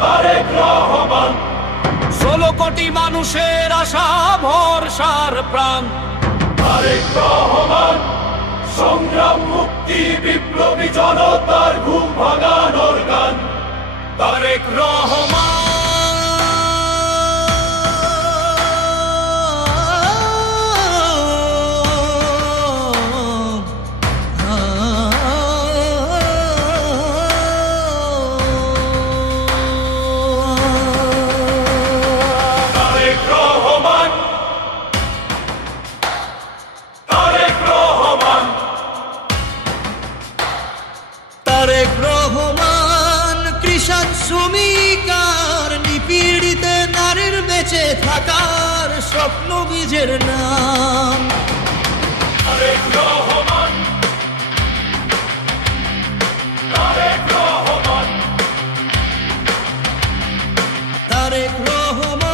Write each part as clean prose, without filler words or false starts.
তারেক রহমান। 16 কোটি মানুষের আশা ভরসার প্রাণ তারেক রহমান। সংগ্রাম মুক্তি বিপ্লবী জনতার ঘুম ভাঙানোর গান তারেক রহমান। তারেক রহমান কৃষক শ্রমিক আর নিপীড়িত নারীর বেঁচে থাকার স্বপ্ন বীজের নাম তারেক রহমান। তারেক রহমান। তারেক রহমান।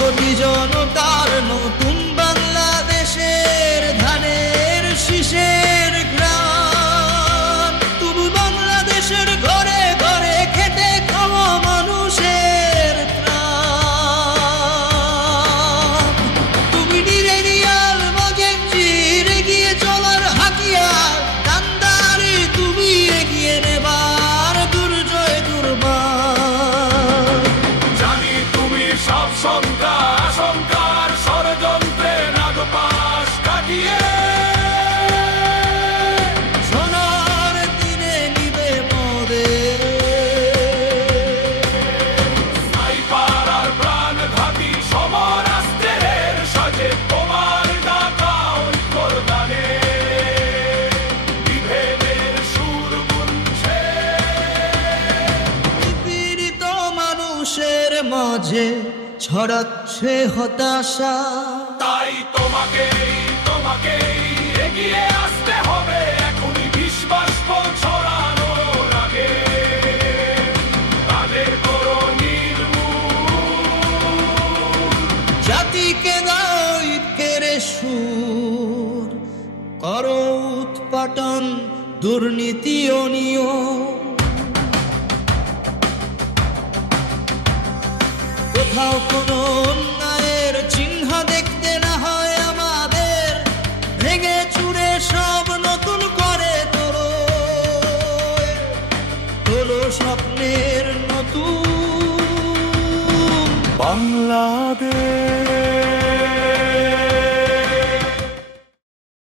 কোটি জনতার নতুন বাংলাদেশের ধানের শীষের গ্রাম। তুমি বাংলাদেশের ঘরে ঘরে খেটে খাওয়া মানুষের ত্রাণ। তুমি নিরেনিয়াল মজেঞ্জির এগিয়ে চলার হাতিয়ার দান্দারি তুমি এগিয়ে নেবার দুর্জয় দুর্বার। জানি তুমি সব আশঙ্কার ষড়যন্ত্রে নাগপাশ কাটিয়ে সোনার দিনে নিবে মোদের স্নাইপার আর প্রাণঘাতী সমরাস্ত্রের সাজে তোমার ডাকা ঐক্যর গানে বিভেদের সুর গুনছে। পীড়িত মানুষের মাঝে ছড়াচ্ছে হতাশা। তাই তোমাকে এগিয়ে আসতে হবে এখনই বিশ্বাস ছড়ানোর আগে। তাদের করো নির্মূল। জাতিকে দাও ঐক্যের সুর, করো উৎপাটন দুর্নীতি ও নিয়ম। কোথাও কোনো অন্যায়ের চিহ্ন দেখতে না হয় আমাদের, ভেঙে চুরে সব নতুন করে তোলো স্বপ্নের নতুন বাংলাদেশ।